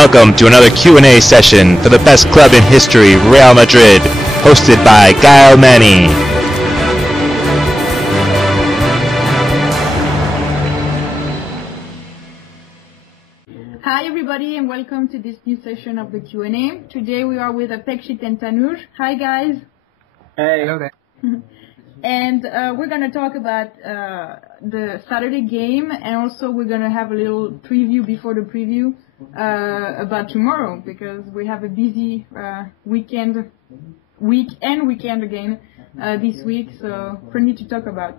Welcome to another Q&A session for the best club in history, Real Madrid, hosted by Gael Manny. Hi everybody and welcome to this new session of the Q&A. Today we are with Apekshit and Tanur. Hi guys. Hey. Hello there. And we're going to talk about the Saturday game, and also we're going to have a little preview before the preview about tomorrow, because we have a busy weekend again this week, so plenty to talk about.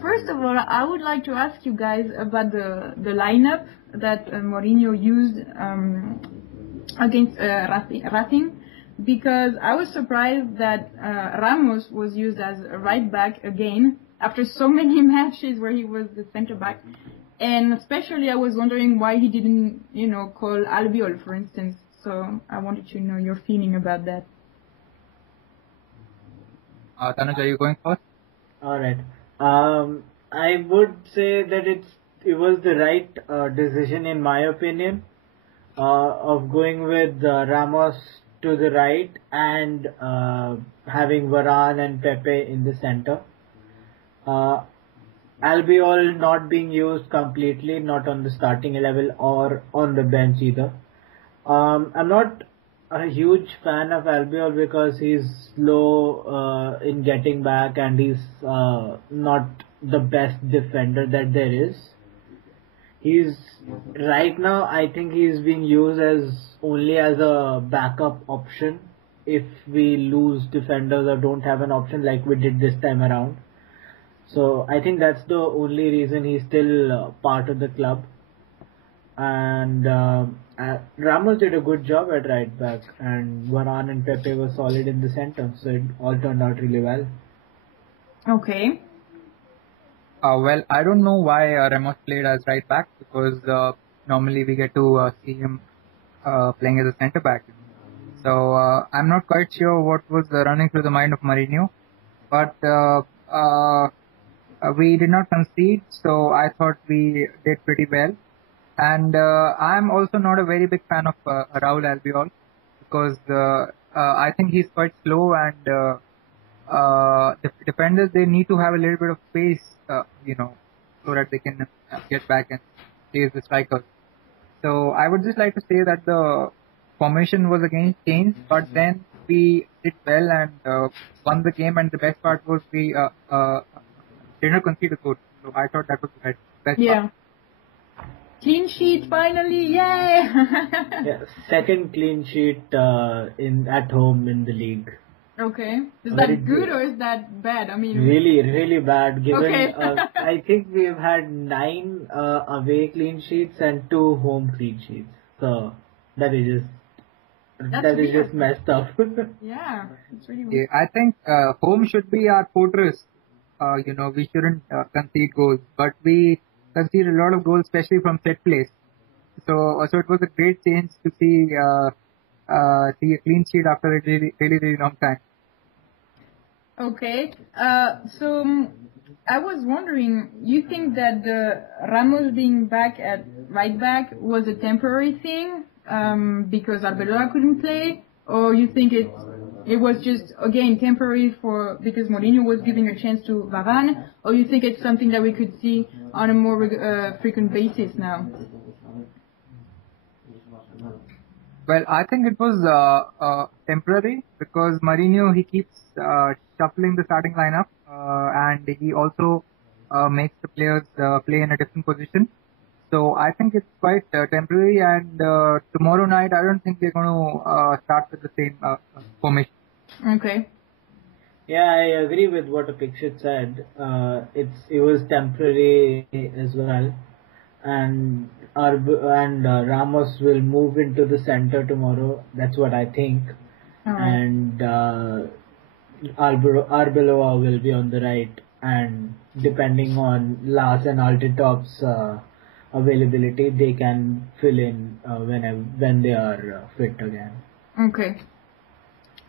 First of all, I would like to ask you guys about the lineup that Mourinho used against Racing. Because I was surprised that Ramos was used as a right back again after so many matches where he was the center back, and especially I was wondering why he didn't, call Albiol, for instance. So I wanted to know your feeling about that. Tanuj, are you going first? All right. I would say that it was the right decision in my opinion of going with Ramos to the right and having Varane and Pepe in the center. Albiol not being used completely, not on the starting level or on the bench either. I'm not a huge fan of Albiol because he's slow in getting back, and he's not the best defender that there is. Right now, I think he's being used only as a backup option if we lose defenders or don't have an option like we did this time around. So I think that's the only reason he's still part of the club. And Ramos did a good job at right back, and Varane and Pepe were solid in the center, so it all turned out really well. Okay. Well, I don't know why Ramos played as right back, because normally we get to see him playing as a centre back. So I'm not quite sure what was running through the mind of Mourinho, but we did not concede, so I thought we did pretty well. And I'm also not a very big fan of Raul Albiol, because I think he's quite slow, and defenders, they need to have a little bit of space, so that they can get back and chase the strikers. So I would just like to say that the formation was again changed, but then we did well and won the game, and the best part was we did not concede a goal. So I thought that was the best part. Clean sheet finally, yay! Yeah, second clean sheet at home in the league. Okay. Is that good or is that bad? I mean, really, really bad. Given okay. I think we've had 9 away clean sheets and 2 home clean sheets. So that is just messed up. Yeah, it's really weird. Yeah, I think home should be our fortress. We shouldn't concede goals, but we concede a lot of goals, especially from set plays. So it was a great change to see a clean sheet after a really, really, really long time. Okay, so I was wondering, you think that the Ramos being back at right back was a temporary thing because Arbeloa couldn't play, or you think it was just again temporary because Mourinho was giving a chance to Varane, or you think it's something that we could see on a more frequent basis now? Well, I think it was temporary because Mourinho, he keeps shuffling the starting lineup and he also makes the players play in a different position. So I think it's quite temporary, and tomorrow night I don't think we're going to start with the same formation. Okay. Yeah, I agree with what Apekshit said. It was temporary as well, and Ramos will move into the center tomorrow. That's what I think. Right. And Arbeloa will be on the right, and depending on Lars and Altitop's availability, they can fill in when they are fit again. Okay.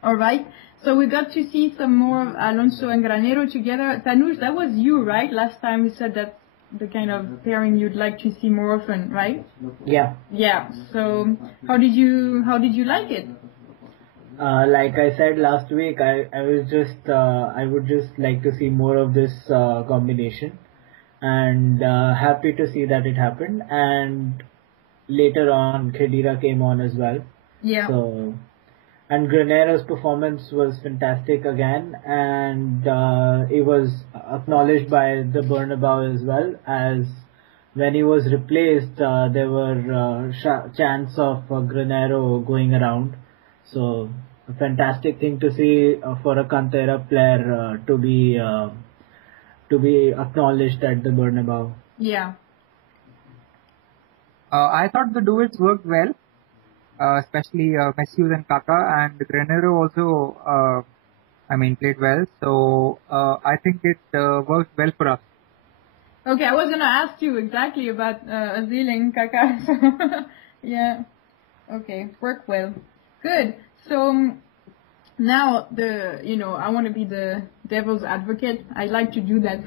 All right. So we got to see some more of Alonso and Granero together. Tanuj, that was you, right? Last time you said that the kind of pairing you'd like to see more often, right? Yeah. Yeah. So how did you like it? Like I said last week, I would just like to see more of this combination, and happy to see that it happened. And later on, Khedira came on as well. Yeah. So, and Granero's performance was fantastic again, and it was acknowledged by the Bernabeu as well, as when he was replaced, there were chants of Granero going around. So, a fantastic thing to see for a Cantera player to be acknowledged at the Bernabeu. Yeah. I thought the duets worked well, especially Messi and Kaká, and Granero also, played well. So I think it worked well for us. Okay, I was gonna ask you exactly about Özil and Kaká. So yeah. Okay, worked well. Good. So now I want to be the devil's advocate. I like to do that.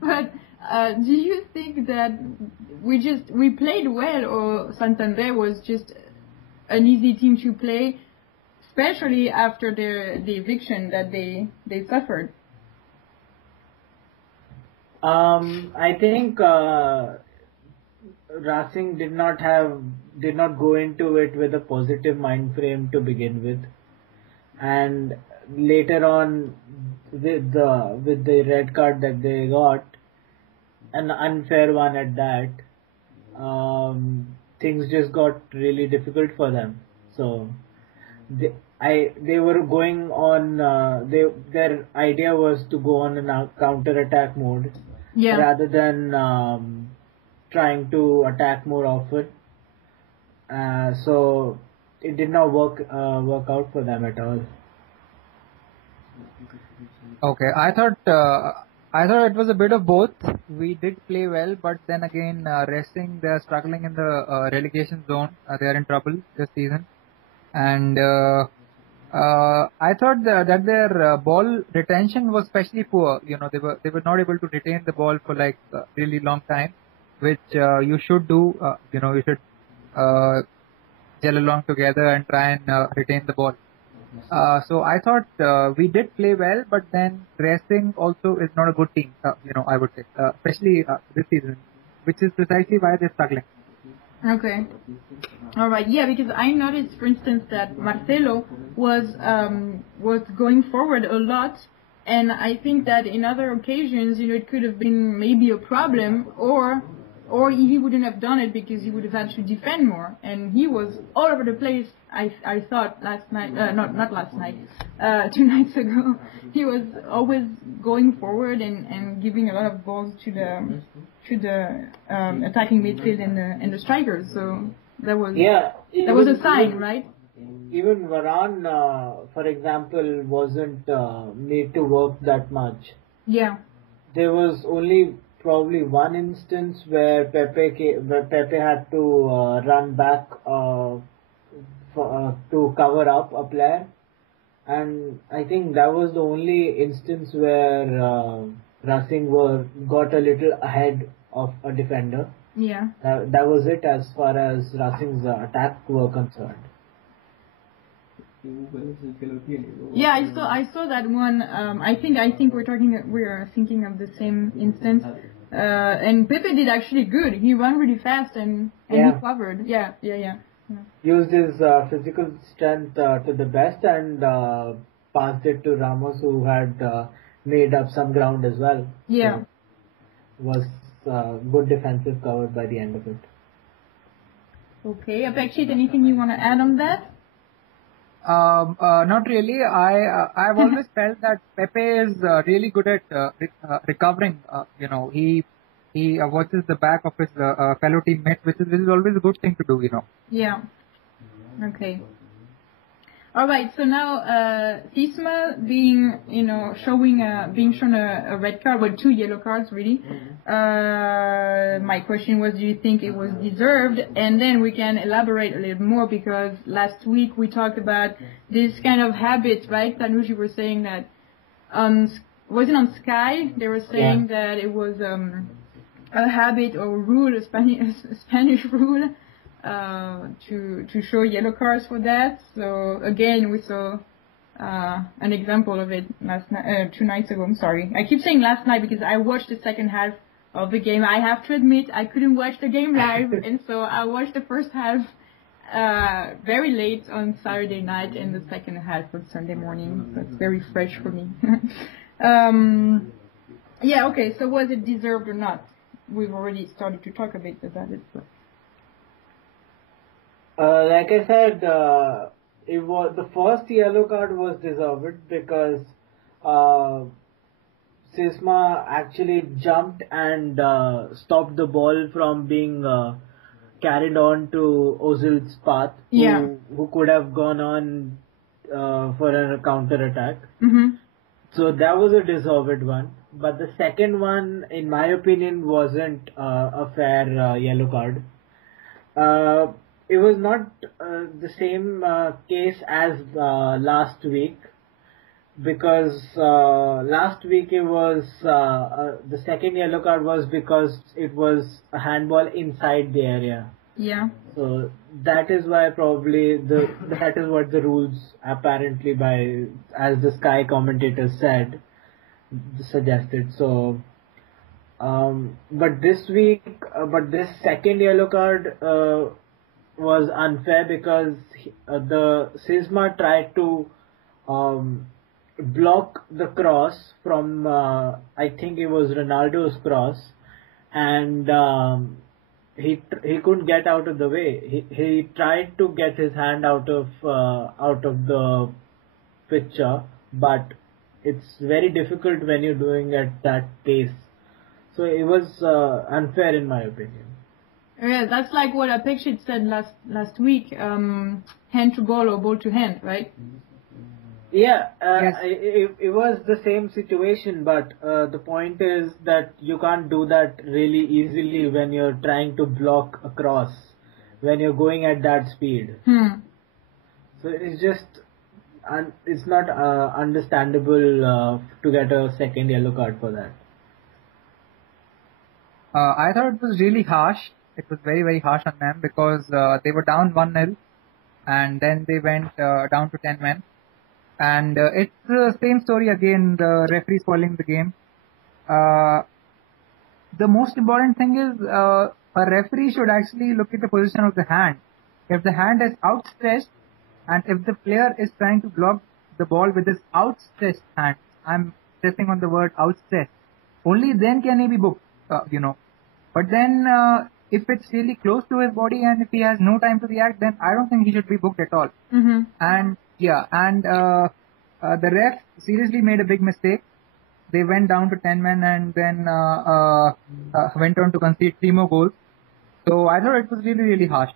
But do you think that we played well, or Santander was just an easy team to play, especially after the eviction that they suffered? I think Racing did not go into it with a positive mind frame to begin with, and later on with the red card that they got, an unfair one at that, things just got really difficult for them. So they were going on. Their idea was to go on a counter attack mode, Yeah. rather than trying to attack more often. So it did not work out for them at all. Okay, I thought it was a bit of both. We did play well, but then again, Racing, they are struggling in the relegation zone. They are in trouble this season, and I thought that their ball retention was especially poor. They were not able to retain the ball for like a really long time, which you should do. You should gel along together and try and retain the ball. So I thought we did play well, but then Racing also is not a good team. I would say, especially this season, which is precisely why they're struggling. Okay. All right. Yeah, because I noticed, for instance, that Marcelo was going forward a lot, and I think that in other occasions, it could have been maybe a problem, or he wouldn't have done it because he would have had to defend more, and he was all over the place. I thought last night, not last night, 2 nights ago, he was always going forward and giving a lot of balls to the attacking midfield and the strikers. So that was a sign, right? Even Varane, for example, wasn't made to work that much. Yeah. There was only probably one instance where Pepe had to run back to cover up a player, and I think that was the only instance where Racing got a little ahead of a defender. Yeah. That was it as far as Racing's attack were concerned. Yeah, I saw that one. I think we're thinking of the same instance. And Pepe did actually good. He ran really fast and he covered. Yeah. Used his physical strength to the best and passed it to Ramos, who had made up some ground as well. Yeah. So was good defensive cover by the end of it. Okay, Apekshit, anything you want to add on that? Not really. I've always felt that Pepe is really good at recovering. He watches the back of his fellow teammates, which is always a good thing to do. Yeah. Okay. All right. So now, Tisma being shown a red card, well, 2 yellow cards really. My question was, do you think it was deserved? And then we can elaborate a little more, because last week we talked about this kind of habit, right? Tanuj, you were saying that was it on Sky? They were saying that it was a habit or rule, a Spanish rule, to show yellow cards for that. So again, we saw an example of it 2 nights ago. I'm sorry, I keep saying last night because I watched the second half of the game. I have to admit, I couldn't watch the game live, and so I watched the first half very late on Saturday night and the second half on Sunday morning. So it's very fresh for me. Yeah, okay, so was it deserved or not? We've already started to talk a bit about it. But. Like I said, it was the first yellow card was deserved because Sisma actually jumped and stopped the ball from being carried on to Ozil's path, who could have gone on for a counter attack. Mm-hmm. So that was a deserved one. But the second one, in my opinion, wasn't a fair yellow card. It was not the same case as last week, because last week it was the second yellow card was because it was a handball inside the area. Yeah. So that is why probably that is what the rules apparently as the Sky commentator suggested. So but this second yellow card was unfair because the Sisma tried to block the cross from I think it was Ronaldo's cross, and he couldn't get out of the way. He tried to get his hand out of the picture, but it's very difficult when you're doing at that pace. So it was unfair in my opinion. Yeah, that's like what Apexit said last week, hand to ball or ball to hand, right? Yeah, yes. It was the same situation, but the point is that you can't do that really easily when you're trying to block a cross, when you're going at that speed. So it's just, it's not understandable to get a second yellow card for that. I thought it was really harsh. It was very, very harsh on them because they were down 1-0 and then they went down to 10 men. And it's the same story again, the referee spoiling the game. The most important thing is a referee should actually look at the position of the hand. If the hand is outstretched and if the player is trying to block the ball with his outstretched hand, I'm stressing on the word outstretched, only then can he be booked, But then if it's really close to his body and if he has no time to react, then I don't think he should be booked at all. Mm-hmm. And the ref seriously made a big mistake. They went down to 10 men and then went on to concede 3 more goals. So I thought it was really, really harsh.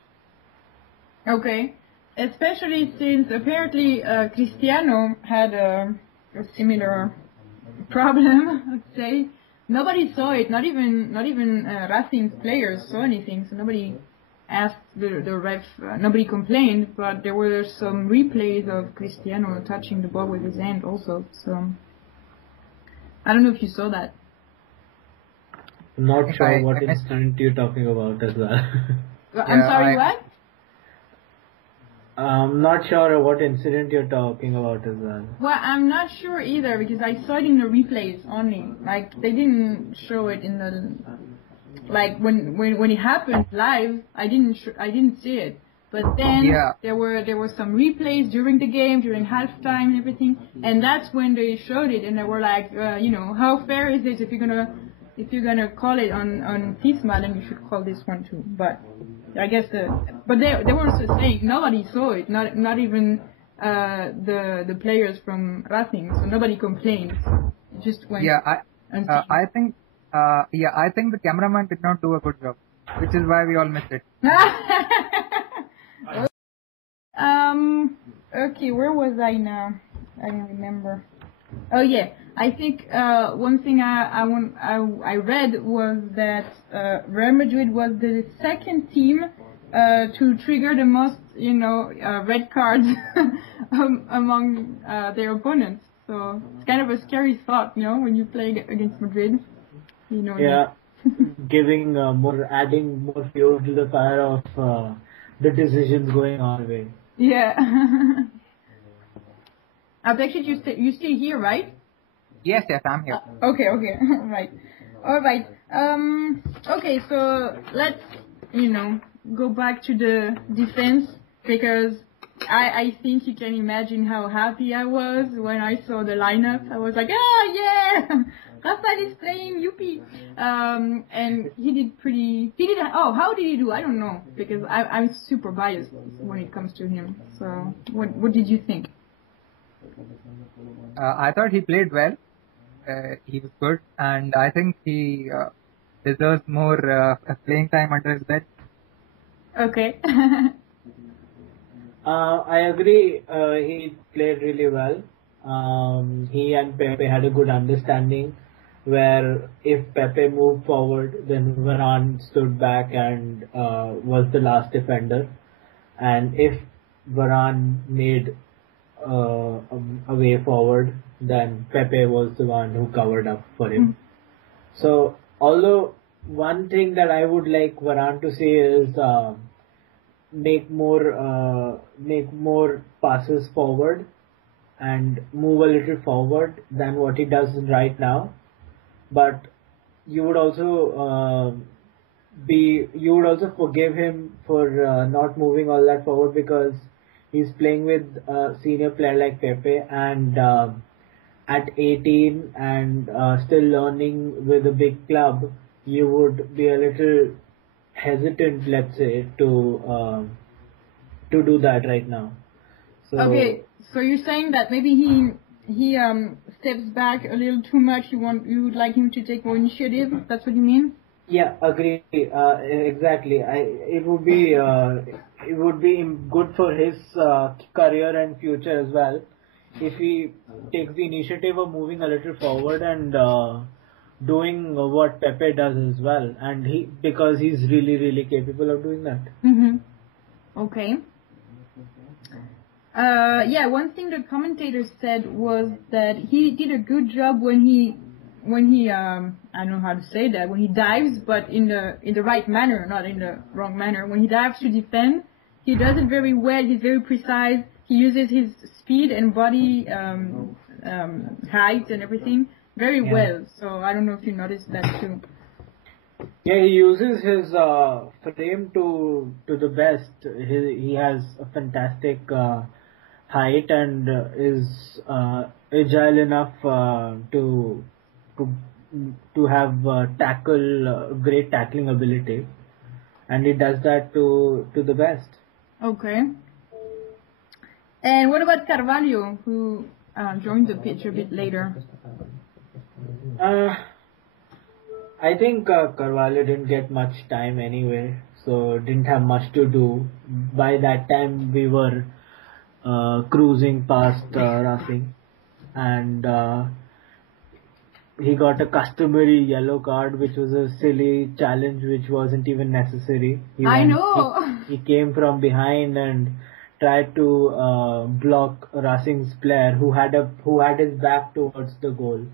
Okay. Especially since apparently Cristiano had a similar problem, I'd say. Nobody saw it, not even Racing's players saw anything, so nobody asked the ref, nobody complained, but there were some replays of Cristiano touching the ball with his hand also, so I don't know if you saw that. I'm not sure what incident you're talking about as well. I'm sorry, what? I'm not sure what incident you're talking about as well. Well, I'm not sure either because I saw it in the replays only. Like they didn't show it in the when it happened live. I didn't see it. But then there were some replays during the game, during halftime and everything, and that's when they showed it and they were like, how fair is this? If you're gonna call it on Sisma, then you should call this one too. But I guess but they were saying nobody saw it, not even the players from Racing, so nobody complained. It just went. Yeah, I think the cameraman did not do a good job, which is why we all missed it. Okay, where was I now? I don't remember. Oh yeah, I think one thing I read was that Real Madrid was the second team to trigger the most, red cards among their opponents. So it's kind of a scary thought, when you play against Madrid. Yeah, adding more fuel to the fire of the decisions going our way. Yeah. Abhishek, you still here, right? Yes, I'm here. Okay. Right. All right. Okay, so let's, go back to the defense, because I think you can imagine how happy I was when I saw the lineup. I was like, yeah, Rafael is playing, yuppie. And how did he do? I don't know, because I'm super biased when it comes to him. So what did you think? I thought he played well. He was good, and I think he deserves more playing time under his belt. Okay. I agree. He played really well. He and Pepe had a good understanding, where if Pepe moved forward, then Varane stood back and was the last defender, and if Varane made a way forward, then Pepe was the one who covered up for him. So, although one thing that I would like Varane to say is make more passes forward and move a little forward than what he does right now. But you would also forgive him for not moving all that forward, because he's playing with a senior player like Pepe, and at 18 and still learning with a big club, you would be a little hesitant, let's say, to do that right now. So, okay, so you're saying that maybe he steps back a little too much. You would like him to take more initiative. That's what you mean? Yeah, agree. Exactly. It would be good for his career and future as well if he takes the initiative of moving a little forward and doing what Pepe does as well, and because he's really, really capable of doing that. Okay. One thing the commentators said was that he did a good job when he I don't know how to say that, when he dives, but in the right manner, not in the wrong manner. When he dives to defend, he does it very well. He's very precise. He uses his speed and body height and everything very well. So I don't know if you noticed that too. Yeah, he uses his frame to the best. He has a fantastic height and is agile enough to have great tackling ability, and he does that to the best. Okay. And what about Carvalho, who joined the pitch a bit later? I think Carvalho didn't get much time anyway, so didn't have much to do. By that time, we were cruising past Racing, and he got a customary yellow card, which was a silly challenge, which wasn't even necessary. I know. He came from behind and tried to block Racing's player, who had his back towards the goal.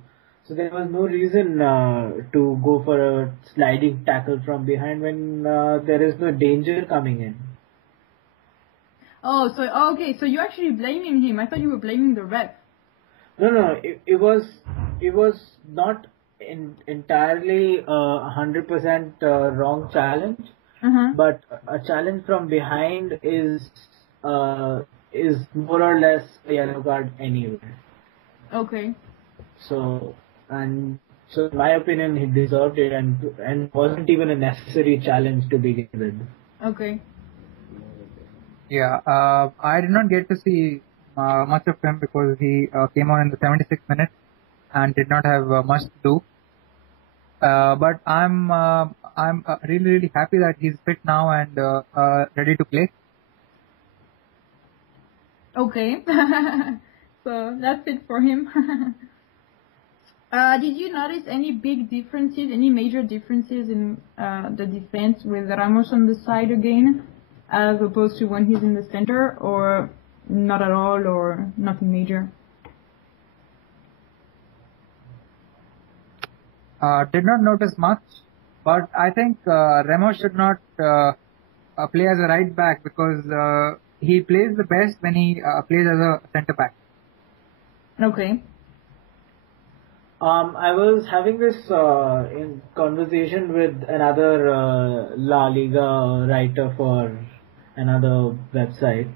So there was no reason to go for a sliding tackle from behind when there is no danger coming in. Oh, so you're actually blaming him. I thought you were blaming the ref. No, it was not entirely 100% wrong challenge, but a challenge from behind is more or less a yellow card anyway. Okay. So in my opinion, he deserved it, and wasn't even a necessary challenge to begin with. Okay. Yeah, I did not get to see much of him because he came on in the 76th minute and did not have much to do. But I'm really, really happy that he's fit now and ready to play. Okay. So that's it for him. Did you notice any big differences, any major differences in the defense with Ramos on the side again, as opposed to when he's in the center, or not at all, or nothing major? Did not notice much. But I think Ramos should not play as a right back because he plays the best when he plays as a centre back. Okay. I was having this in conversation with another La Liga writer for another website,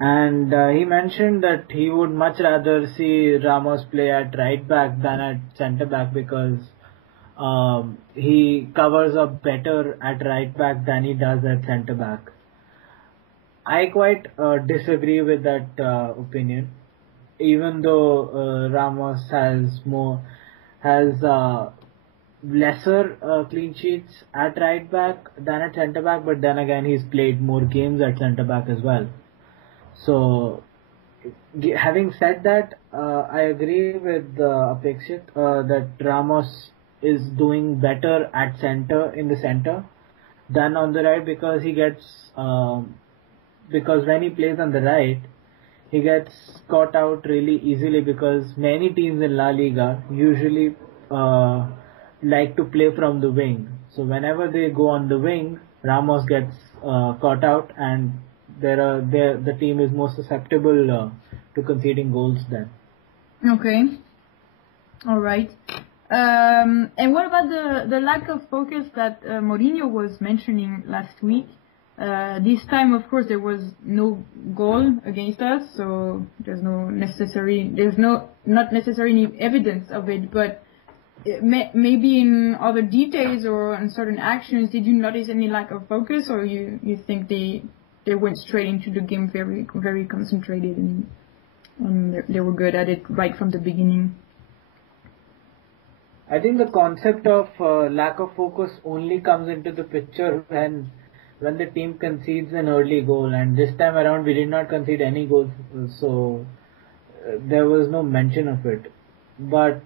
and he mentioned that he would much rather see Ramos play at right back than at centre back because he covers up better at right back than he does at centre back. I quite disagree with that opinion, even though Ramos has lesser clean sheets at right back than at centre back, but then again he's played more games at centre back as well. So, having said that, I agree with Apekshit that Ramos is doing better at in the centre than on the right because he gets because when he plays on the right, he gets caught out really easily because many teams in La Liga usually like to play from the wing. So whenever they go on the wing, Ramos gets caught out, and the team is more susceptible to conceding goals then. Okay. All right. And what about the lack of focus that Mourinho was mentioning last week? This time, of course, there was no goal against us, so there's not necessarily evidence of it. But maybe in other details or in certain actions, did you notice any lack of focus, or you think they went straight into the game very very concentrated and they were good at it right from the beginning? I think the concept of lack of focus only comes into the picture when the team concedes an early goal, and this time around we did not concede any goals, so there was no mention of it. But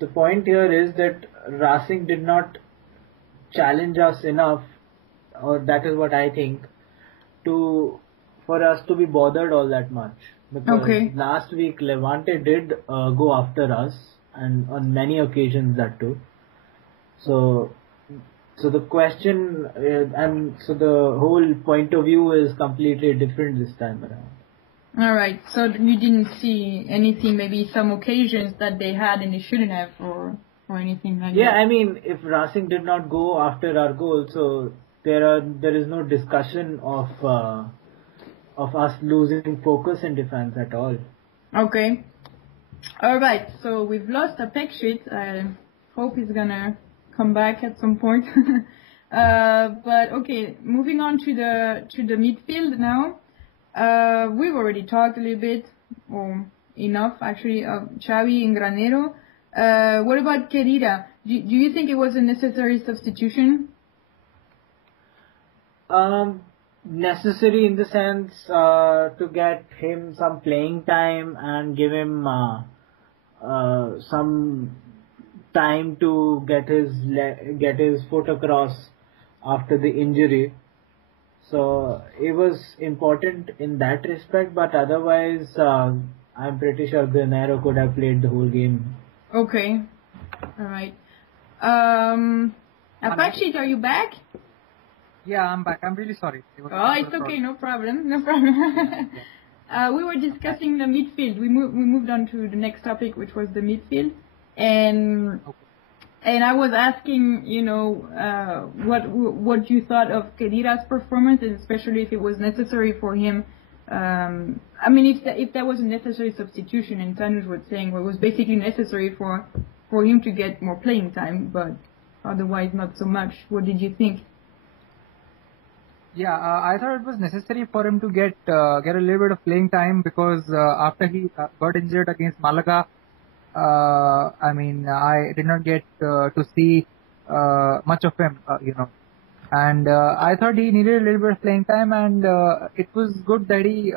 the point here is that Racing did not challenge us enough, or that is what I think, for us to be bothered all that much. Because last week Levante did go after us, and on many occasions that too. So the question and so the whole point of view is completely different this time around. All right. So you didn't see anything, maybe some occasions that they had and they shouldn't have, or anything like that? Yeah, I mean, if Racing did not go after our goal, so there is no discussion of us losing focus in defense at all. Okay. All right. So we've lost Apekshit. I hope he's gonna come back at some point. But okay, moving on to the midfield now. We've already talked a little bit, or enough actually, of Xavi and Granero. What about Kedira? Do you think it was a necessary substitution? Necessary in the sense to get him some playing time and give him some time to get his foot across after the injury. So it was important in that respect, but otherwise I'm pretty sure Granero could have played the whole game. Okay. All right. Apekshit, are you back? Yeah, I'm back. I'm really sorry. It's okay. No problem. No problem. We were discussing the midfield. We moved on to the next topic, which was the midfield. And I was asking, what you thought of Kedira's performance, and especially if it was necessary for him. I mean, if that was a necessary substitution, and Tanuj was saying it was basically necessary for him to get more playing time, but otherwise not so much. What did you think? Yeah, I thought it was necessary for him to get a little bit of playing time because after he got injured against Malaga, I did not get to see much of him, and I thought he needed a little bit of playing time, and it was good that he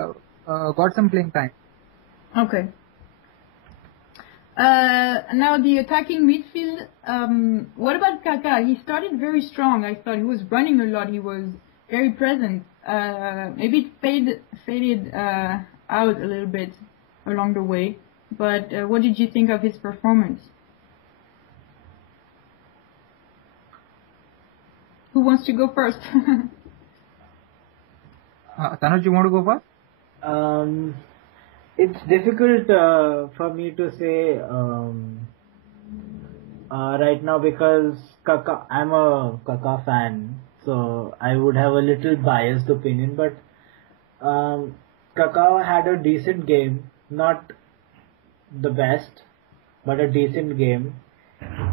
got some playing time. Okay. Now the attacking midfield. What about Kaká? He started very strong. I thought he was running a lot. He was very present. Maybe it faded out a little bit along the way. But what did you think of his performance? Who wants to go first? Tanuj, you want to go first? It's difficult for me to say right now because I'm a Kaka fan, so I would have a little biased opinion. But Kaka had a decent game, not the best, but a decent game.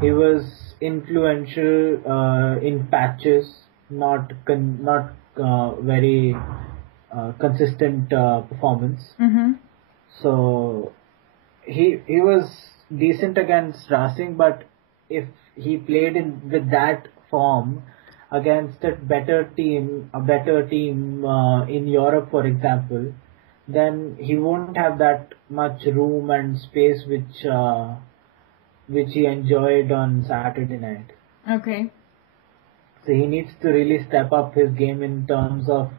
He was influential in patches, not very consistent performance. Mm-hmm. So he was decent against Racing, but if he played with that form against a better team in Europe, for example, then he won't have that much room and space which he enjoyed on Saturday night. Okay. So he needs to really step up his game in terms of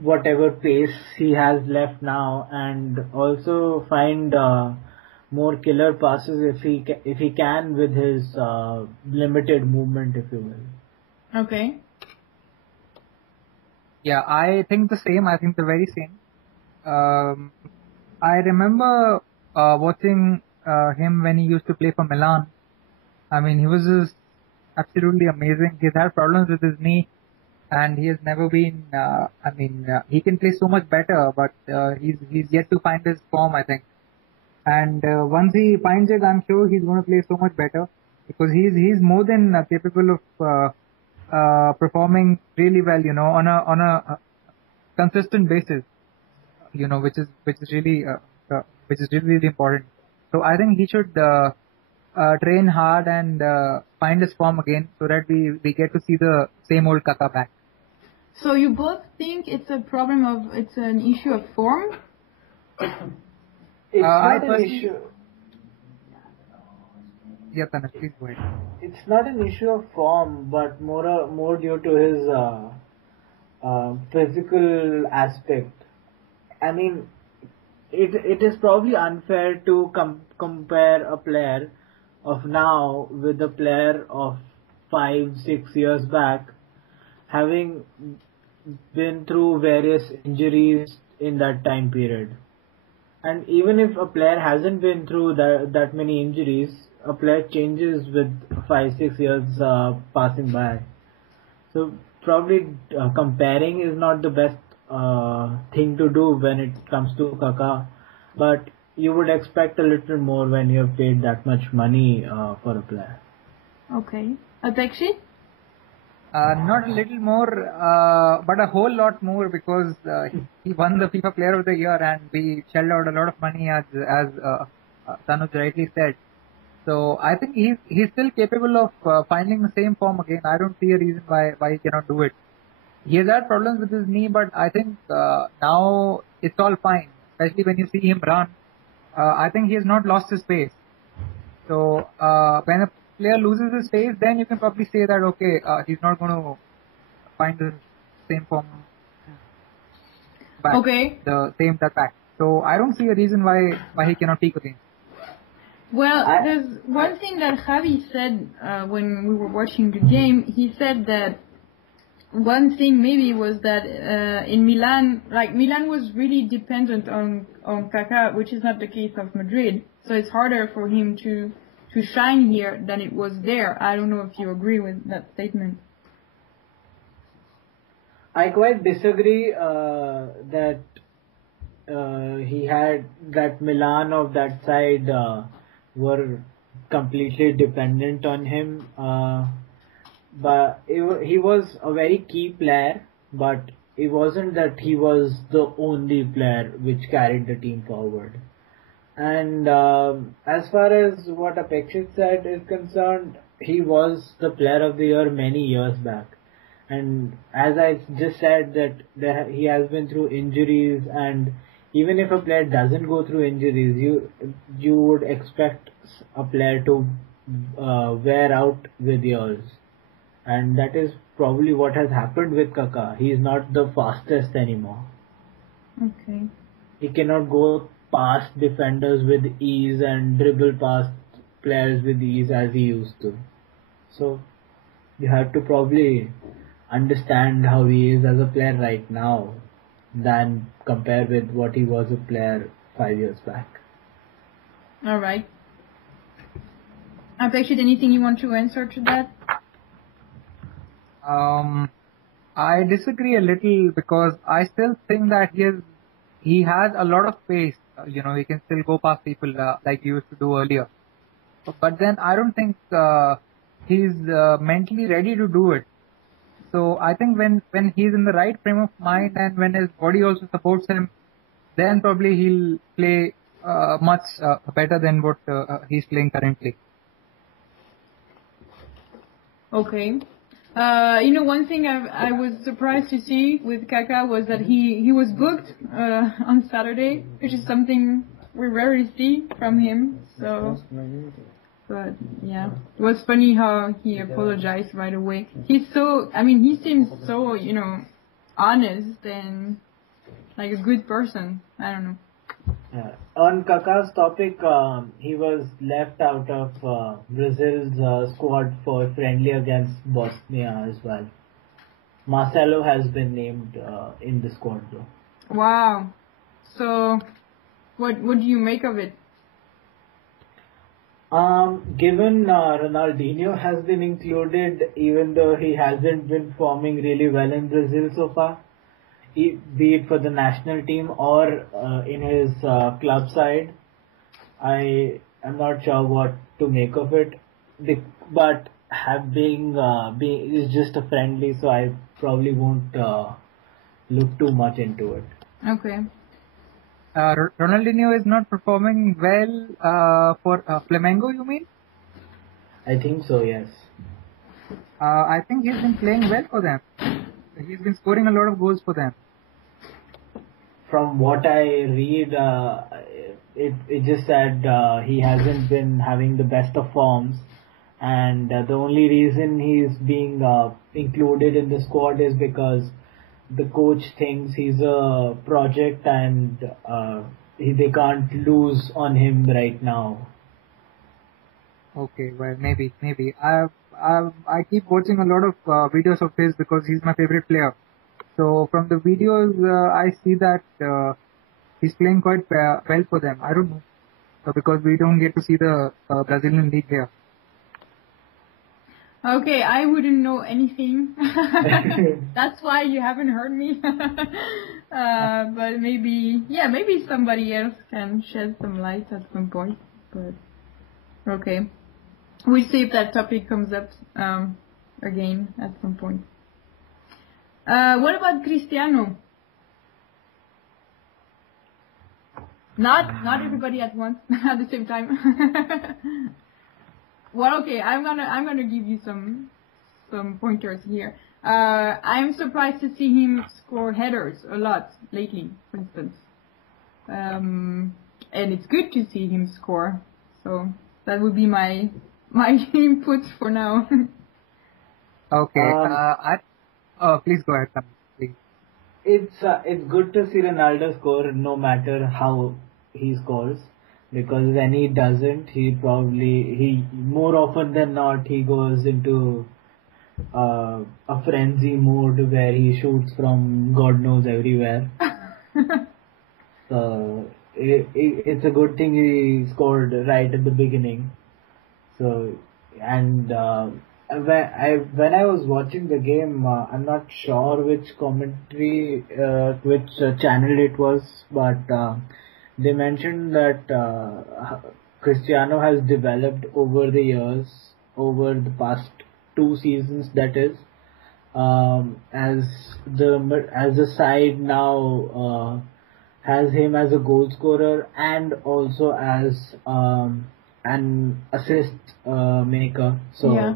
whatever pace he has left now, and also find more killer passes if he can with his limited movement, if you will. Okay. Yeah, I think the same. I think the very same. I remember watching him when he used to play for Milan. I mean, he was just absolutely amazing. He's had problems with his knee, and he has never been. He can play so much better, but he's yet to find his form, I think. And once he finds it, I'm sure he's going to play so much better because he's more than capable of performing really well, on a consistent basis, which is really really important. So I think he should train hard and find his form again so that we get to see the same old Kaka back. So you both think it's an issue of form? It's not an issue. Yeah, Tanuj, please go ahead. It's not an issue of form, but more due to his physical aspect. I mean, it is probably unfair to compare a player of now with a player of 5-6 years back, having been through various injuries in that time period. And even if a player hasn't been through that many injuries, a player changes with 5-6 years passing by. So probably comparing is not the best thing to do when it comes to Kaka, but you would expect a little more when you have paid that much money for a player. Okay. Atakshi? Not a little more, but a whole lot more because he won the FIFA Player of the Year and we shelled out a lot of money as Tanuj rightly said. So I think he's still capable of finding the same form again. I don't see a reason why he cannot do it. He has had problems with his knee, but I think now it's all fine. Especially when you see him run, I think he has not lost his pace. So when a player loses his pace, then you can probably say that okay, he's not going to find the same form back, the same back. So I don't see a reason why he cannot peak again. Well, there's one thing that Javi said when we were watching the game. He said that one thing maybe was that in Milan, Milan was really dependent on Kaká, which is not the case of Madrid. So it's harder for him to shine here than it was there. I don't know if you agree with that statement. I quite disagree that he had that Milan of that side were completely dependent on him. But he was a very key player, but it wasn't that he was the only player which carried the team forward. And as far as what Apekshit said is concerned, he was the player of the year many years back. And as I just said that he has been through injuries, and even if a player doesn't go through injuries, you would expect a player to wear out with years. And that is probably what has happened with Kaká. He is not the fastest anymore. Okay. He cannot go past defenders with ease and dribble past players with ease as he used to. So you have to probably understand how he is as a player right now than compare with what he was a player 5 years back. All right. Apekshit, anything you want to answer to that? I disagree a little because I still think that he has a lot of pace. He can still go past people like he used to do earlier. But then I don't think he's mentally ready to do it. So I think when he's in the right frame of mind and when his body also supports him, then probably he'll play much better than what he's playing currently. Okay. One thing I was surprised to see with Kaká was that he was booked on Saturday, which is something we rarely see from him. So, but yeah, it was funny how he apologized right away. He seems so honest and like a good person. I don't know. On Kaká's topic, he was left out of Brazil's squad for friendly against Bosnia as well. Marcelo has been named in the squad though. Wow. So, what do you make of it? Given Ronaldinho has been included, even though he hasn't been performing really well in Brazil so far, be it for the national team or in his club side, I am not sure what to make of it. But being is just a friendly, so I probably won't look too much into it. Okay. Ronaldinho is not performing well for Flamengo, you mean? I think so, yes. I think he's been playing well for them. He's been scoring a lot of goals for them. From what I read, it just said he hasn't been having the best of forms, and the only reason he's being included in the squad is because the coach thinks he's a project and they can't lose on him right now. Okay, well, maybe. I keep watching a lot of videos of his because he's my favorite player. So from the videos, I see that he's playing quite well for them. I don't know, because we don't get to see the Brazilian league here. Okay, I wouldn't know anything. That's why you haven't heard me. But maybe somebody else can shed some light at some point. But okay, we'll see if that topic comes up again at some point. What about Cristiano? Not everybody at once at the same time. Well, okay, I'm gonna give you some pointers here. I'm surprised to see him score headers a lot lately, for instance. And it's good to see him score. So that would be my input for now. Okay. Please go ahead, please. It's good to see Ronaldo score no matter how he scores, because when he doesn't, he more often than not he goes into a frenzy mode where he shoots from God knows everywhere. So it's a good thing he scored right at the beginning. So and when I was watching the game, I'm not sure which commentary, which channel it was, but they mentioned that Cristiano has developed over the years, over the past 2 seasons, that is, as the side now has him as a goal scorer and also as an assist maker. So. Yeah.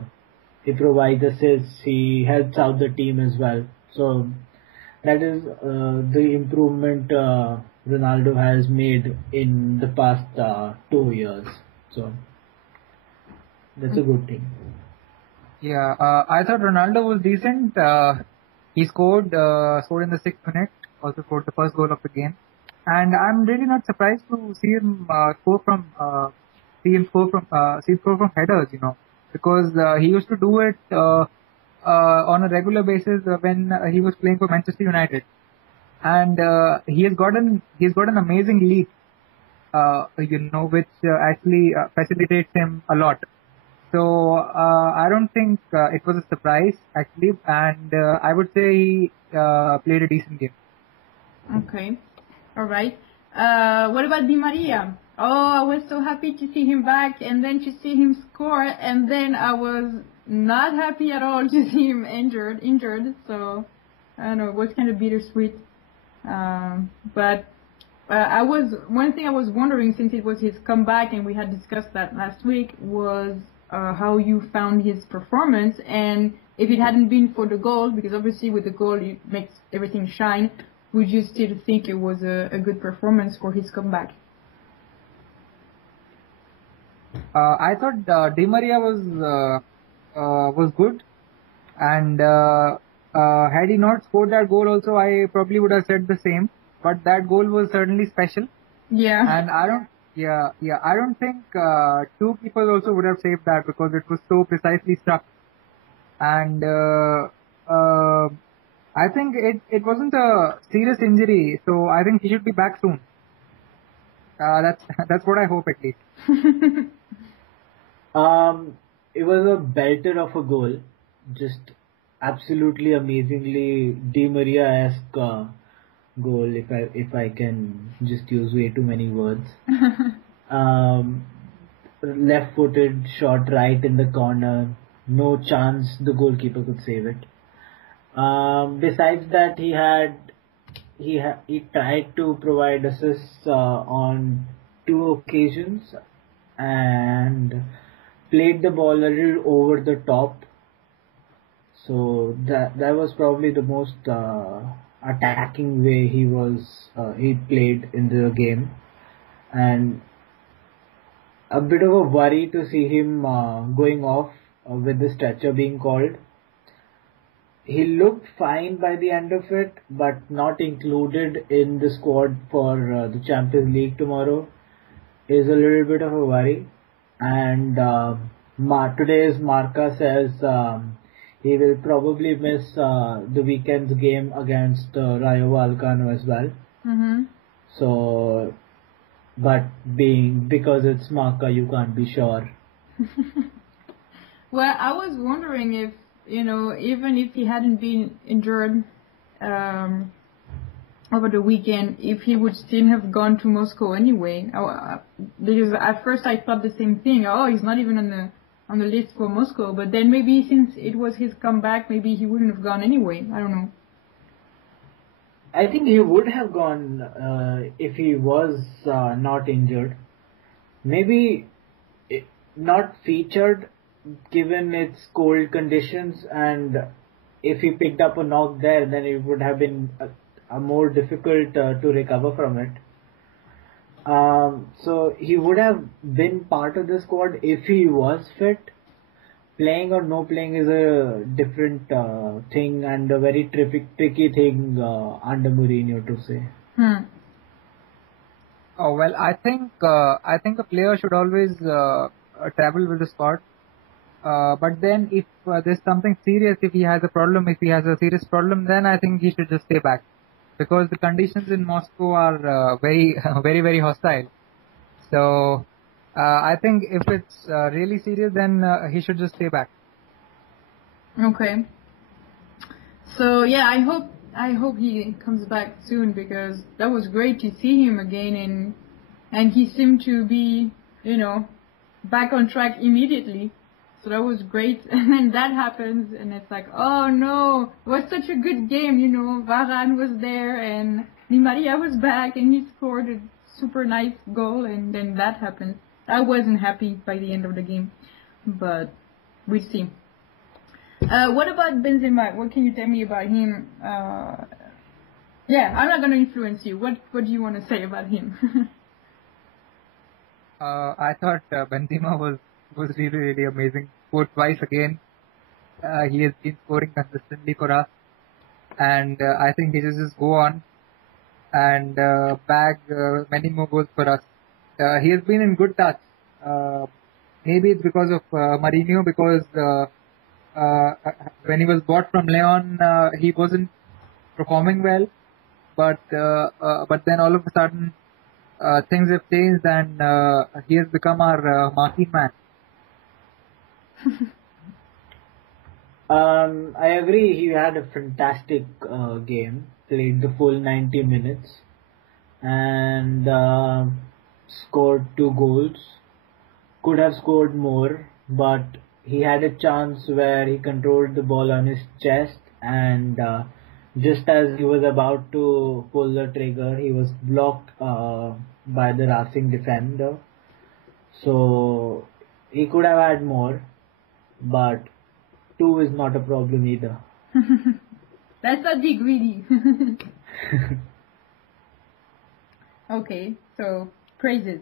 He provides assists, he helps out the team as well. So that is the improvement Ronaldo has made in the past 2 years. So that's a good thing. Yeah, I thought Ronaldo was decent. He scored in the 6th minute, also scored the first goal of the game. And I'm really not surprised to see him score from headers, because he used to do it on a regular basis when he was playing for Manchester United, and he's got an amazing leap, which actually facilitates him a lot. So I don't think it was a surprise actually, and I would say he played a decent game. Okay, all right. What about Di Maria? Oh, I was so happy to see him back, and then to see him score, and then I was not happy at all to see him injured. So I don't know, it was kind of bittersweet. But one thing I was wondering, since it was his comeback, and we had discussed that last week, was how you found his performance, and if it hadn't been for the goal, because obviously with the goal it makes everything shine, would you still think it was a good performance for his comeback? I thought Di Maria was good, and had he not scored that goal also, I probably would have said the same. But that goal was certainly special. Yeah. And I don't think two keepers also would have saved that, because it was so precisely struck. And I think it wasn't a serious injury, so I think he should be back soon. That's what I hope, at least. It was a belter of a goal, just absolutely amazingly Di Maria-esque goal, if I can just use way too many words. Left-footed shot right in the corner, no chance the goalkeeper could save it. Besides that, he tried to provide assists on 2 occasions and played the ball a little over the top. So that was probably the most attacking way he played in the game, and a bit of a worry to see him going off with the stretcher being called. He looked fine by the end of it, but not included in the squad for the Champions League tomorrow is a little bit of a worry. And today's Marca says he will probably miss the weekend's game against Rayo Vallecano as well. Mm-hmm. So, but because it's Marca, you can't be sure. Well, I was wondering if, even if he hadn't been injured over the weekend, if he would still have gone to Moscow anyway. Because at first I thought the same thing. Oh, he's not even on the list for Moscow. But then maybe since it was his comeback, maybe he wouldn't have gone anyway. I don't know. I think he would have gone if he was not injured. Maybe not featured, given its cold conditions, and if he picked up a knock there, then it would have been a more difficult to recover from it. So he would have been part of the squad if he was fit. Playing or no playing is a different thing, and a very tricky thing under Mourinho to say. Oh well, I think a player should always travel with the squad. But then if there's something serious, if he has a serious problem, then I think he should just stay back, because the conditions in Moscow are very, very, very hostile. So I think if it's really serious, then he should just stay back. Okay. So yeah, I hope he comes back soon, because that was great to see him again, and he seemed to be, back on track immediately. So that was great. And then that happens, and it's like, oh no, it was such a good game, Varane was there, and Di Maria was back, and he scored a super nice goal, and then that happened. I wasn't happy by the end of the game, but we'll see. What about Benzema? What can you tell me about him? I'm not going to influence you. What do you want to say about him? I thought Benzema was really, really amazing. Scored twice again. He has been scoring consistently for us, and I think he should just go on and bag many more goals for us. He has been in good touch. Maybe it's because of Mourinho, because when he was bought from Leon, he wasn't performing well, but then all of a sudden things have changed and he has become our marquee man. I agree. He had a fantastic game. Played the full 90 minutes and scored 2 goals. Could have scored more, but he had a chance where he controlled the ball on his chest, and just as he was about to pull the trigger, he was blocked by the Racing defender. So he could have had more, but 2 is not a problem either. Let's not be greedy. Okay, so praises.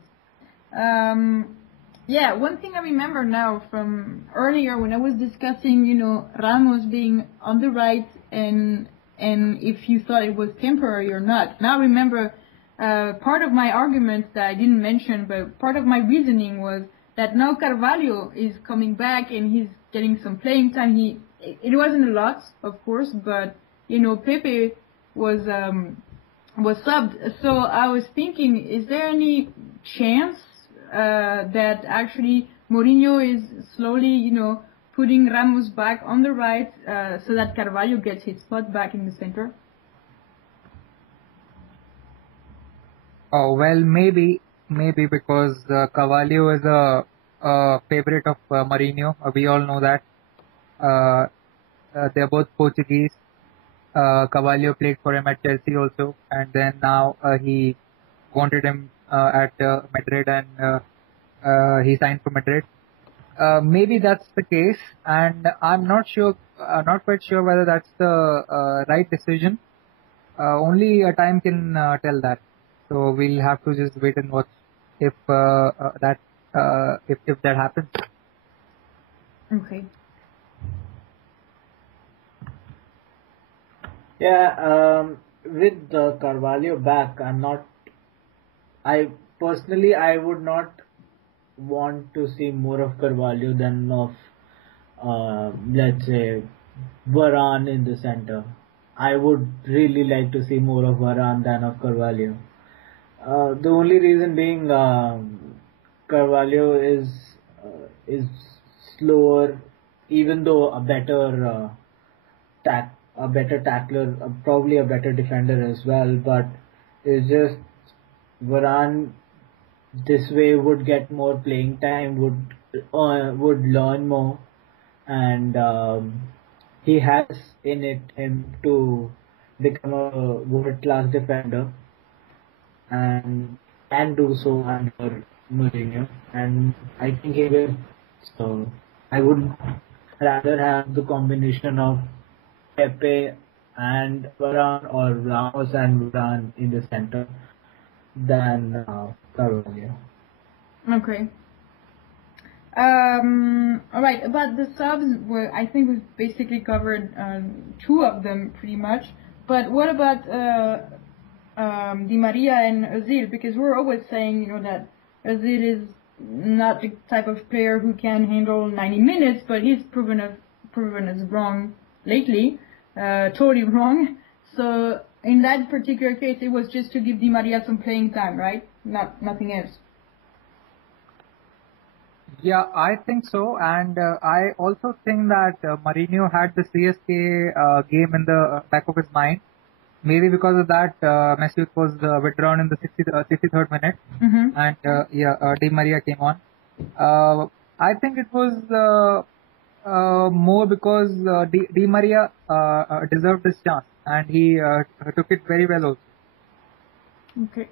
Yeah, one thing I remember now from earlier when I was discussing, Ramos being on the right and if you thought it was temporary or not. Now I remember part of my argument that I didn't mention, but part of my reasoning was that now Carvalho is coming back and he's getting some playing time. It wasn't a lot, of course, but Pepe was subbed. So I was thinking, is there any chance that actually Mourinho is slowly, putting Ramos back on the right so that Carvalho gets his spot back in the center? Oh, well, maybe because Carvalho is a favorite of Mourinho. We all know that. They're both Portuguese. Carvalho played for him at Chelsea also, and then now he wanted him at Madrid, and he signed for Madrid. Maybe that's the case, and I'm not quite sure whether that's the right decision. Only time can tell that. So we'll have to just wait and watch if that happens. Okay. Yeah, with the Carvalho back, I would not want to see more of Carvalho than of, let's say, Varane in the center. I would really like to see more of Varane than of Carvalho. The only reason being Carvalho is slower, even though a better tackler, probably a better defender as well. But it's just Varane this way would get more playing time, would learn more, and he has in him to become a world-class defender, and can do so under Mourinho, and I think he will. So I would rather have the combination of Pepe and Varane, or Ramos and Varane in the center than Carvalho. Okay. All right. About the subs, I think we've basically covered 2 of them pretty much. But what about Di Maria and Özil? Because we're always saying, that Özil is not the type of player who can handle 90 minutes, but he's proven us wrong lately, totally wrong. So in that particular case, it was just to give Di Maria some playing time, right? Nothing else. Yeah, I think so, and I also think that Mourinho had the CSK game in the back of his mind. Maybe because of that, Mesut was withdrawn in the 63rd minute, and Di Maria came on. I think it was more because Di Maria deserved his chance, and he took it very well also. Okay.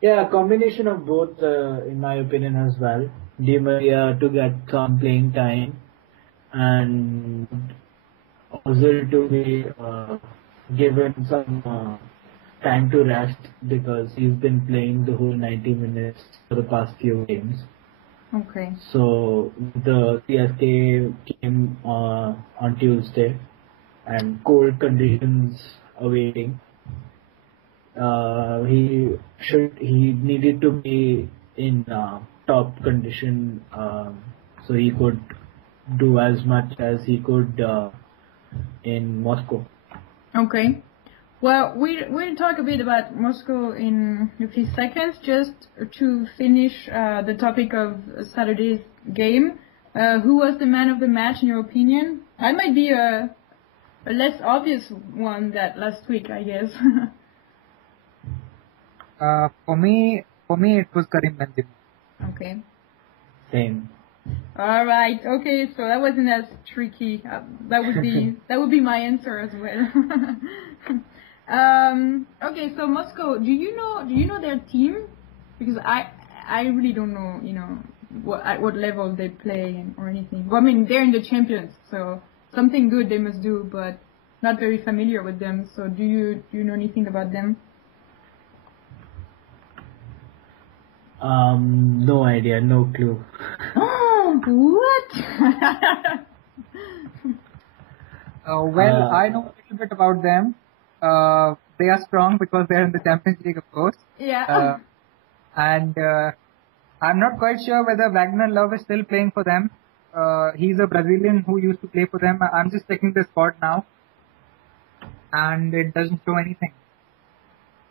Yeah, a combination of both, in my opinion as well. Di Maria to get some playing time, and Ozil to be given some time to rest, because he's been playing the whole 90 minutes for the past few games. Okay. So the CSK came on Tuesday, and cold conditions awaiting. He needed to be in top condition, so he could do as much as he could in Moscow. Okay. Well, we'll talk a bit about Moscow in a few seconds. Just to finish the topic of Saturday's game, who was the man of the match in your opinion? I might be a less obvious one that last week, I guess. For me, it was Karim Benzema. Okay. Same. All right. Okay. So that wasn't as tricky. That would be my answer as well. Okay. So Moscow, do you know their team? Because I really don't know. At what level they play or anything. Well, I mean, they're in the champions, so something good they must do, but not very familiar with them. So do you know anything about them? No idea, no clue. What? Well, I know a little bit about them. They are strong because they're in the Champions League, of course. Yeah. And I'm not quite sure whether Wagner Love is still playing for them. He's a Brazilian who used to play for them. I'm just checking the squad now, and it doesn't show anything.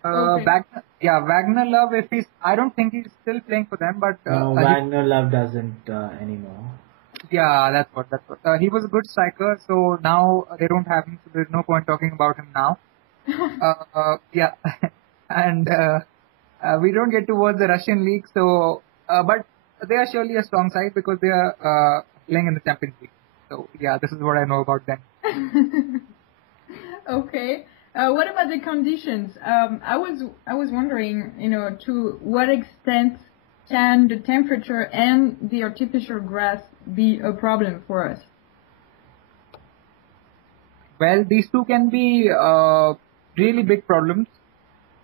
Okay. Wagner Love, I don't think he's still playing for them, but No, Wagner Love doesn't anymore. Yeah, that's what. He was a good striker, so now they don't have him, so there's no point talking about him now. Yeah, and we don't get towards the Russian league, so but they are surely a strong side because they are playing in the Champions League. So yeah, this is what I know about them. Okay. What about the conditions? I was wondering, to what extent can the temperature and the artificial grass be a problem for us? Well, these two can be really big problems.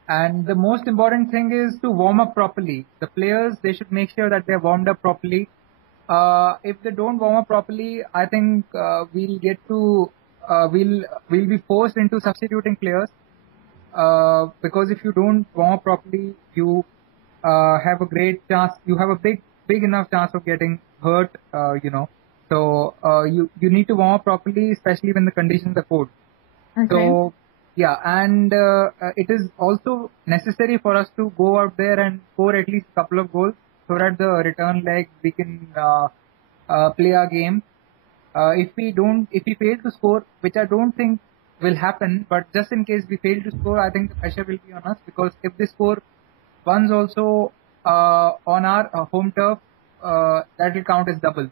And the most important thing is to warm up properly. The players, they should make sure that they're warmed up properly. If they don't warm up properly, I think we'll be forced into substituting players. Because if you don't warm up properly, you have a great chance. You have a big enough chance of getting hurt. So you need to warm up properly, especially when the conditions are cold. Okay. So yeah, and it is also necessary for us to go out there and score at least a couple of goals so that the return leg we can play our game. If we fail to score, which I don't think will happen, but just in case we fail to score, I think the pressure will be on us, because if they score once also on our home turf, that will count as double.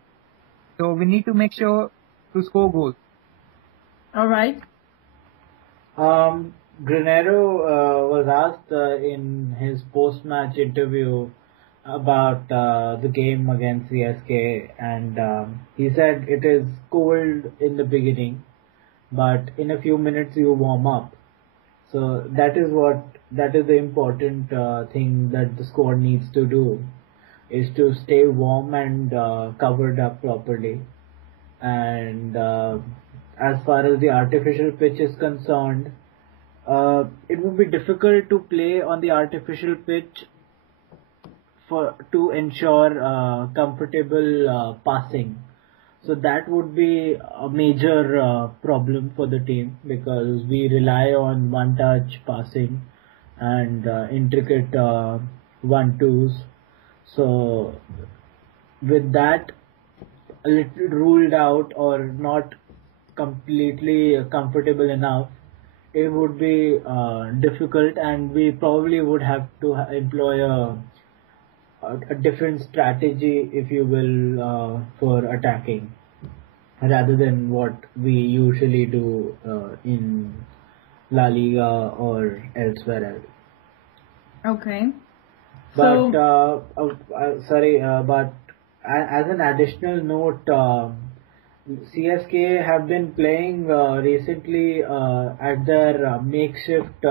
So we need to make sure to score goals. All right. Granero was asked in his post-match interview about the game against CSK, and he said it is cold in the beginning, but in a few minutes you warm up. So that is the important thing that the squad needs to do, is to stay warm and covered up properly. And as far as the artificial pitch is concerned, it would be difficult to play on the artificial pitch to ensure comfortable passing. So that would be a major problem for the team, because we rely on one-touch passing and intricate one-twos. So with that a little ruled out or not completely comfortable enough, it would be difficult, and we probably would have to employ a different strategy, if you will, for attacking, rather than what we usually do in La Liga or elsewhere. Okay. But but as an additional note, CSK have been playing recently at their makeshift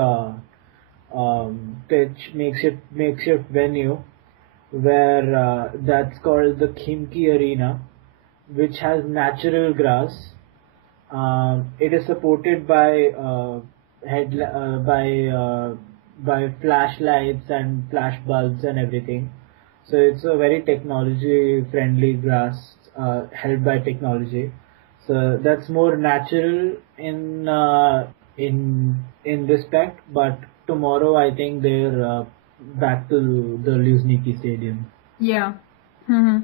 pitch, makeshift venue, where that's called the Khimki Arena, which has natural grass. It is supported by by flashlights and flash bulbs and everything. So it's a very technology friendly grass, held by technology. So that's more natural in respect. But tomorrow, I think they're back to the Luzhniki Stadium. Yeah. hmm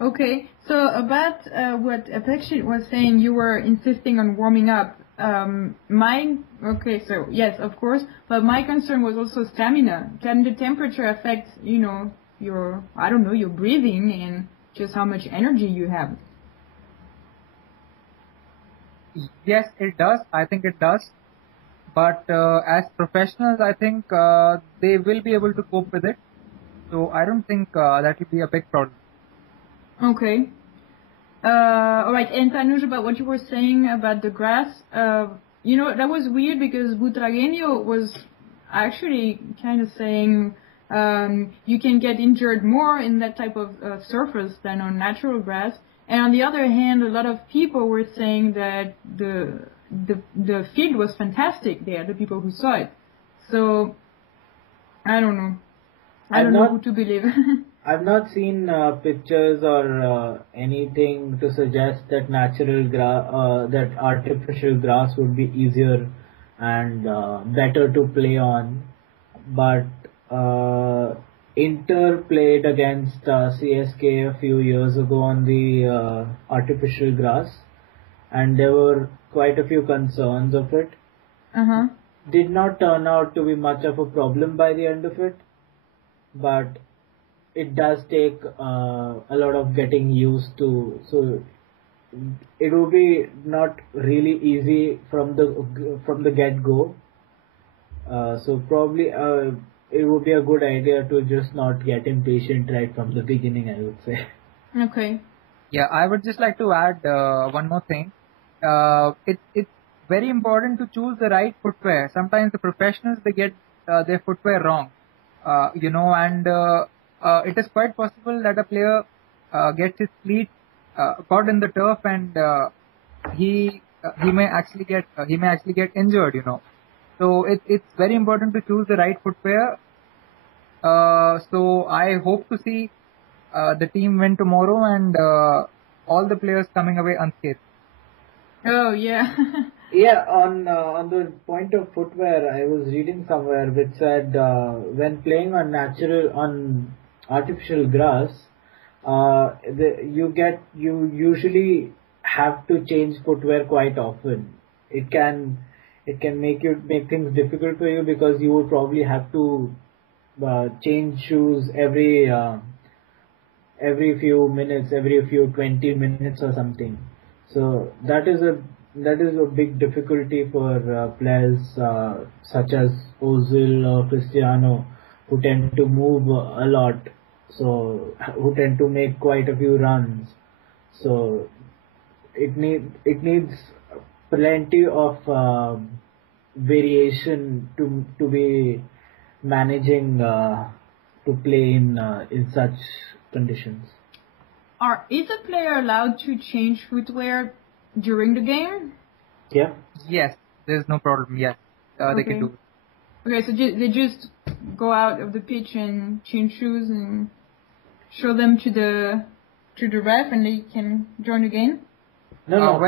Okay, so about what Apexit was saying, you were insisting on warming up. Okay, so yes, of course, but my concern was also stamina. Can the temperature affect, your, I don't know, your breathing and just how much energy you have? Yes, it does. I think it does. But as professionals, I think they will be able to cope with it. So I don't think that will be a big problem. Okay. All right, and Tanuj, about what you were saying about the grass, that was weird because Butragueño was actually kind of saying you can get injured more in that type of surface than on natural grass. And on the other hand, a lot of people were saying that the field was fantastic there, the people who saw it. So, I don't know. I don't know who to believe. I've not seen pictures or anything to suggest that that artificial grass would be easier and better to play on. But Inter played against CSK a few years ago on the artificial grass, and there were quite a few concerns of it. Did not turn out to be much of a problem by the end of it, but it does take a lot of getting used to. So it will be not really easy from the get go. So probably it would be a good idea to just not get impatient right from the beginning, I would say. Okay. Yeah, I would just like to add one more thing. It's very important to choose the right footwear. Sometimes the professionals, they get their footwear wrong, and it is quite possible that a player gets his cleat caught in the turf, and he may actually get injured. So it's very important to choose the right footwear. So I hope to see the team win tomorrow and all the players coming away unscathed. Oh yeah. Yeah, on the point of footwear, I was reading somewhere which said when playing on artificial grass, you usually have to change footwear quite often. It can make things difficult for you because you would probably have to change shoes every few minutes, every few 20 minutes or something. So that is a big difficulty for players such as Ozil or Cristiano, who tend to move a lot, so who tend to make quite a few runs. So it needs plenty of variation to be managing to play in such conditions. Is a player allowed to change footwear during the game? Yeah. Yes, there's no problem. Yes, they can do it. Okay, so they just go out of the pitch and change shoes and show them to the ref, and they can join the game. No.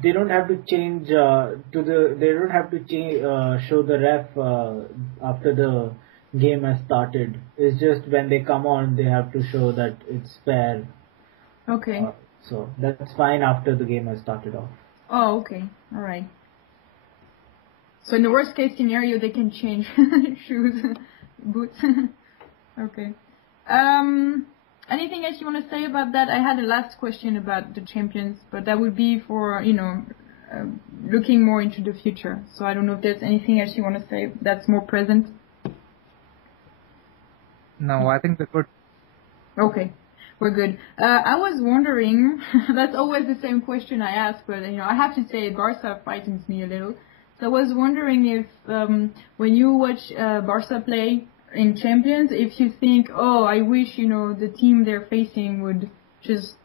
They don't have to change They don't have to show the ref after the game has started. It's just when they come on, they have to show that it's fair. Okay. So that's fine after the game has started off. Oh, okay. All right. So in the worst case scenario, they can change shoes, boots. Okay. Anything else you want to say about that? I had a last question about the champions, but that would be for, looking more into the future. So I don't know if there's anything else you want to say that's more present. No, I think we're good. Okay. We're good. I was wondering, that's always the same question I ask, but I have to say Barca frightens me a little. So I was wondering if when you watch Barca play in Champions, if you think, oh, I wish the team they're facing would just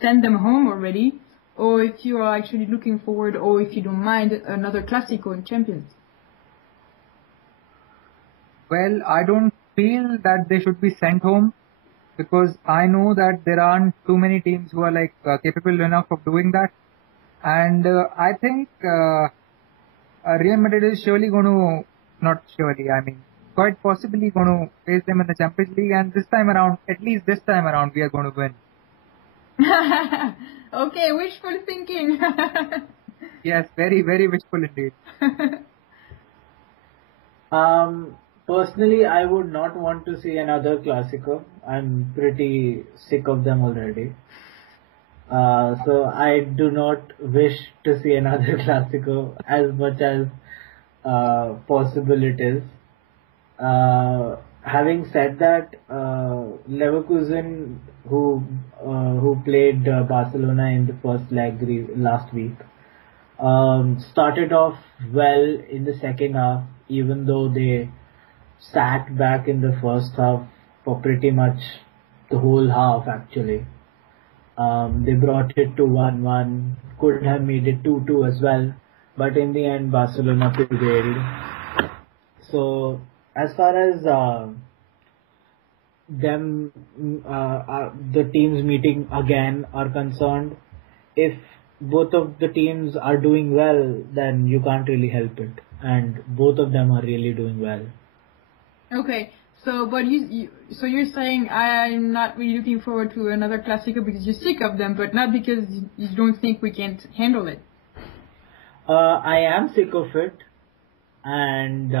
send them home already, or if you are actually looking forward, or if you don't mind another Clásico in Champions. Well, I don't feel that they should be sent home. because I know that there aren't too many teams who are like capable enough of doing that, and I think Real Madrid is surely going to, not surely, I mean, quite possibly going to face them in the Champions League, and this time around, at least this time around, we are going to win. Okay, wishful thinking. Yes, very, very wishful indeed. Personally, I would not want to see another Clasico. I'm pretty sick of them already. So I do not wish to see another Clasico as much as possible it is. Having said that, Leverkusen, who played Barcelona in the first leg last week, started off well in the second half, even though they sat back in the first half for pretty much the whole half actually. They brought it to 1-1, could have made it 2-2 as well, but in the end Barcelona prevailed. So as far as the teams meeting again are concerned, if both of the teams are doing well, then you can't really help it, and both of them are really doing well. Okay, so but so you're saying I'm not really looking forward to another Clasico because you're sick of them, but not because you don't think we can't handle it. I am sick of it, and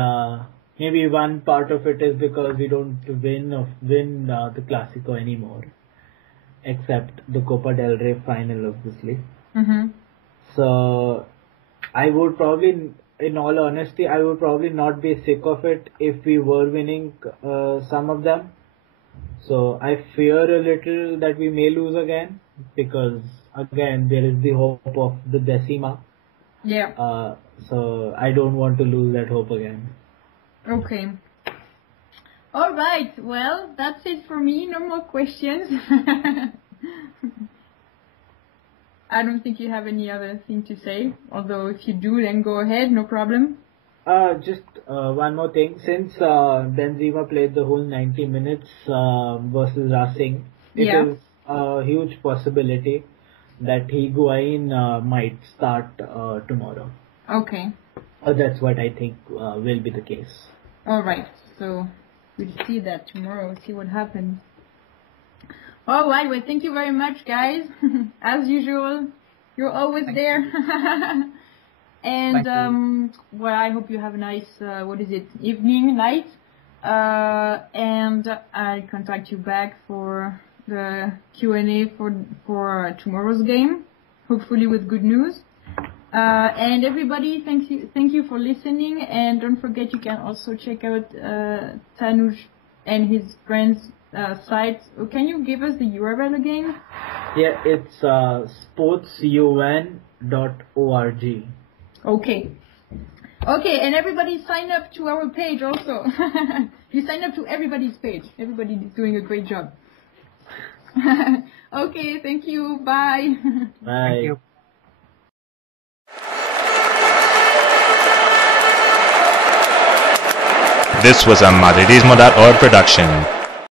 maybe one part of it is because we don't win the Clasico anymore, except the Copa del Rey final, obviously. Mm-hmm. So I would probably, in all honesty, I would probably not be sick of it if we were winning some of them. So I fear a little that we may lose again, because again there is the hope of the Decima. Yeah. So I don't want to lose that hope again. Okay. All right. Well, that's it for me. No more questions. I don't think you have any other thing to say. Although if you do, then go ahead. No problem. Just one more thing. Since Benzema played the whole 90 minutes versus Racing, it is a huge possibility that Higuain might start tomorrow. Okay. That's what I think will be the case. All right. So we'll see that tomorrow. See what happens. All right. Well, thank you very much, guys. As usual, you're always there. And well, I hope you have a nice evening, night. And I'll contact you back for the Q&A for tomorrow's game, hopefully with good news. And everybody, thank you for listening. And don't forget, you can also check out Tanuj and his friends' sites. Can you give us the URL again? Yeah, it's sportsun.org. Okay. Okay, and everybody sign up to our page also. You sign up to everybody's page. Everybody is doing a great job. Okay, thank you. Bye. Bye. Thank you. This was a Madridismo.org production.